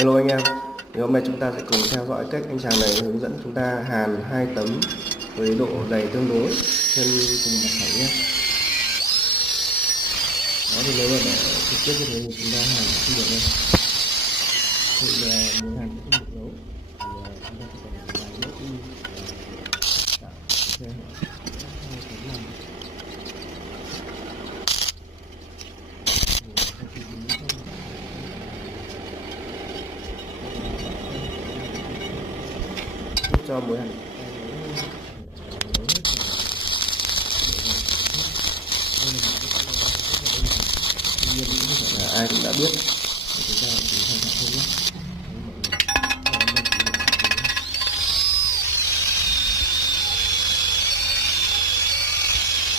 Hello anh em, thì hôm nay chúng ta sẽ cùng theo dõi cách anh chàng này hướng dẫn chúng ta hàn 2 tấm với độ dày tương đối trên cùng mặt phẳng nhé. Đó thì nếu mà để trực tiếp như thế thì chúng ta hàn không được đâu. Thì muốn hàn cũng không được nấu. Thì chúng ta sẽ cần vài bước đi tạo khe hở 2 tấm này. Sau khi dính xong cho muối hàn ai cũng đã biết chúng ta